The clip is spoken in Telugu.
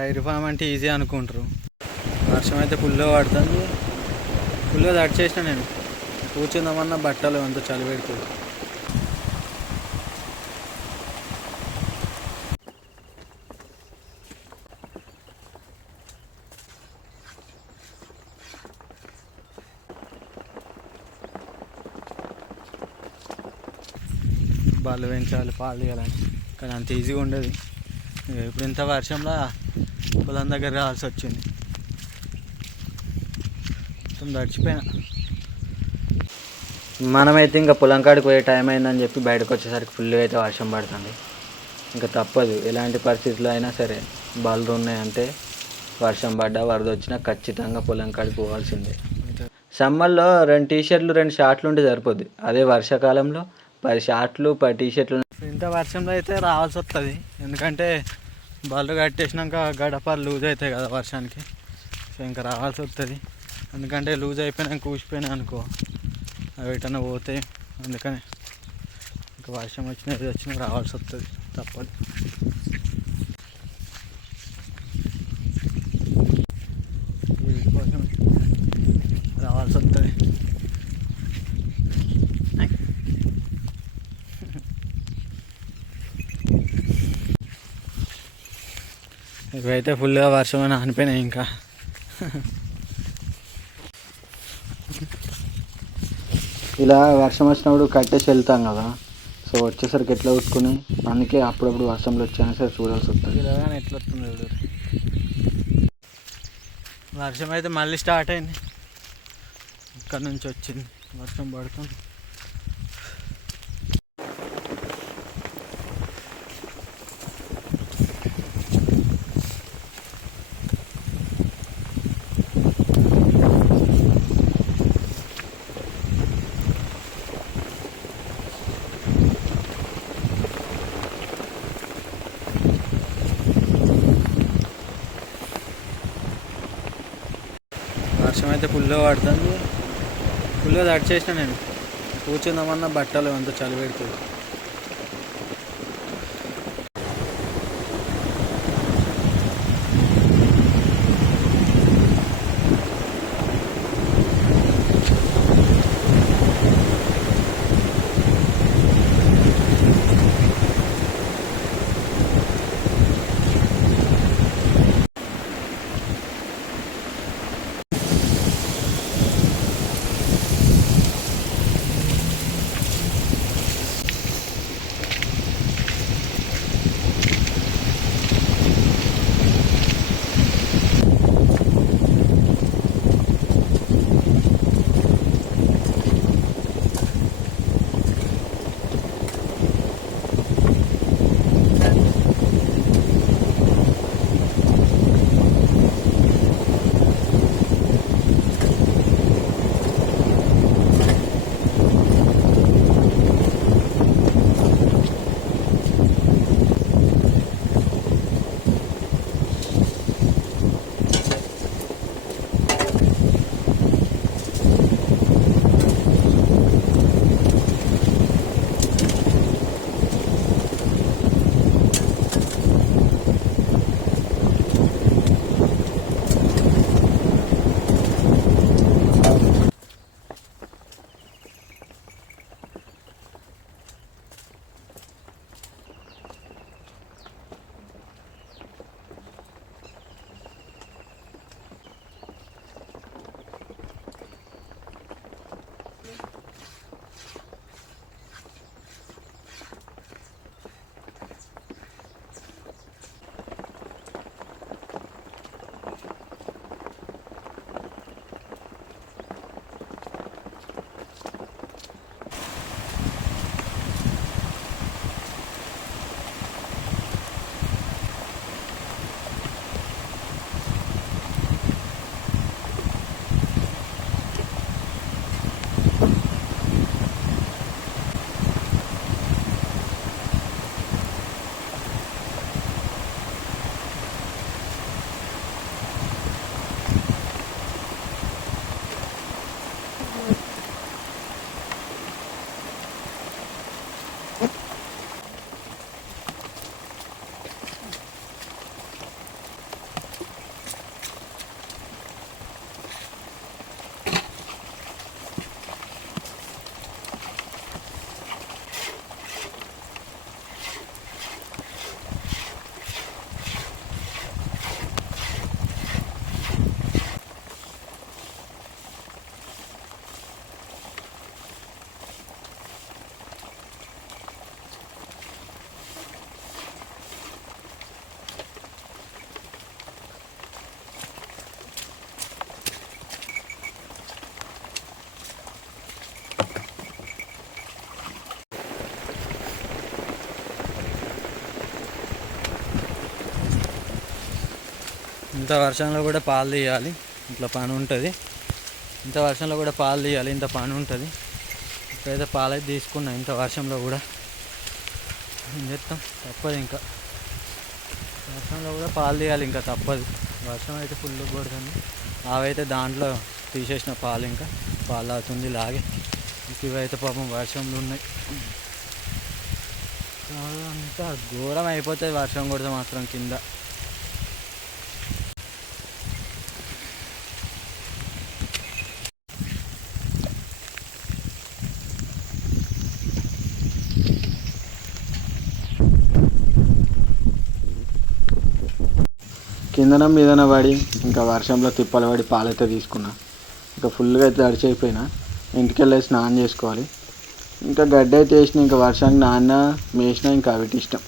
డైరీ ఫామ్ అంటే ఈజీ అనుకుంటారు. వర్షం అయితే ఫుల్గా పడుతుంది. ఫుల్గా తడిచేసిన నేను. కూర్చుందామన్నా బట్టలు అంత చలి పెడుతుంది. బళ్ళు పెంచాలి, పాలు తీయాలని, కానీ అంత ఈజీగా ఉండదు. ఇప్పుడు ఇంత వర్షంలో పొలం దగ్గర రావాల్సి వచ్చింది. మొత్తం తడిచిపోయినా. మనమైతే ఇంకా పొలం కాడికి పోయే టైం అయిందని చెప్పి బయటకు వచ్చేసరికి ఫుల్గా అయితే వర్షం పడుతుంది. ఇంకా తప్పదు, ఎలాంటి పరిస్థితుల్లో అయినా సరే బళ్ళు ఉన్నాయంటే వర్షం పడ్డా వరద వచ్చినా ఖచ్చితంగా పొలం కాడికి పోవాల్సిందే. సమ్మర్లో 2 టీషర్ట్లు 2 షార్ట్లు ఉంటే సరిపోద్ది. అదే వర్షాకాలంలో 10 షార్ట్లు 10 టీషర్ట్లు. ఇంత వర్షంలో అయితే రావాల్సి వస్తుంది, ఎందుకంటే బళ్ళు కట్టేసినాక గడపలు లూజ్ అవుతాయి కదా వర్షానికి. సో ఇంకా రావాల్సి వస్తుంది, ఎందుకంటే లూజ్ అయిపోయినాక ఊసిపోయినాయి అనుకో అవి ఎటన్నా పోతాయి. అందుకని ఇంకా వర్షం వచ్చినా రావాల్సి వస్తుంది, తప్పదు. వీటి రావాల్సి వస్తుంది. ఇవైతే ఫుల్గా వర్షం అని అనిపోయినాయి. ఇంకా ఇలా వర్షం వచ్చినప్పుడు కట్టేసి వెళ్తాం కదా, సో వచ్చేసరికి ఎట్లా ఉట్టుకుని, అందుకే అప్పుడప్పుడు వర్షంలో వచ్చాను సరే చూడాల్సి వస్తుంది. ఇలాగానే ఎట్లా వస్తుంది చూడు. వర్షం అయితే మళ్ళీ స్టార్ట్ అయింది. ఇక్కడ నుంచి వచ్చింది వర్షం పడుతుంది. వర్షం అయితే ఫుల్గా పడుతుంది. ఫుల్గా తడిచేసిన నేను. కూర్చుందామన్నా బట్టలు అంత చలి పెడుతుంది. ఇంత వర్షంలో కూడా పాలు తీయాలి, ఇట్లా పని ఉంటుంది. ఇంత వర్షంలో కూడా పాలు తీయాలి, ఇంత పని ఉంటుంది. ఇప్పుడైతే పాలు అయితే తీసుకున్నా ఇంత వర్షంలో కూడా. ఏం చేస్తాం, తప్పదు. ఇంకా వర్షంలో కూడా పాలు తీయాలి, ఇంకా తప్పదు. వర్షం అయితే ఫుల్ పడుతుంది. అవైతే దాంట్లో తీసేసిన పాలు, ఇంకా పాలు అవుతుంది లాగే. ఇవైతే పాపం వర్షంలో ఉన్నాయి. అంతా ఘోరం అయిపోతుంది వర్షం కొడితే మాత్రం కింద. కిందన మీదన పడి ఇంకా వర్షంలో తిప్పలు పడి పాలైతే తీసుకున్నా. ఇంకా ఫుల్గా అయితే తడిచిపోయినా. ఇంటికి వెళ్ళి స్నానం చేసుకోవాలి. ఇంకా గడ్డి అయితే వేసిన, ఇంకా వర్షానికి నాన్న మేసిన, ఇంకా అవిటి ఇష్టం.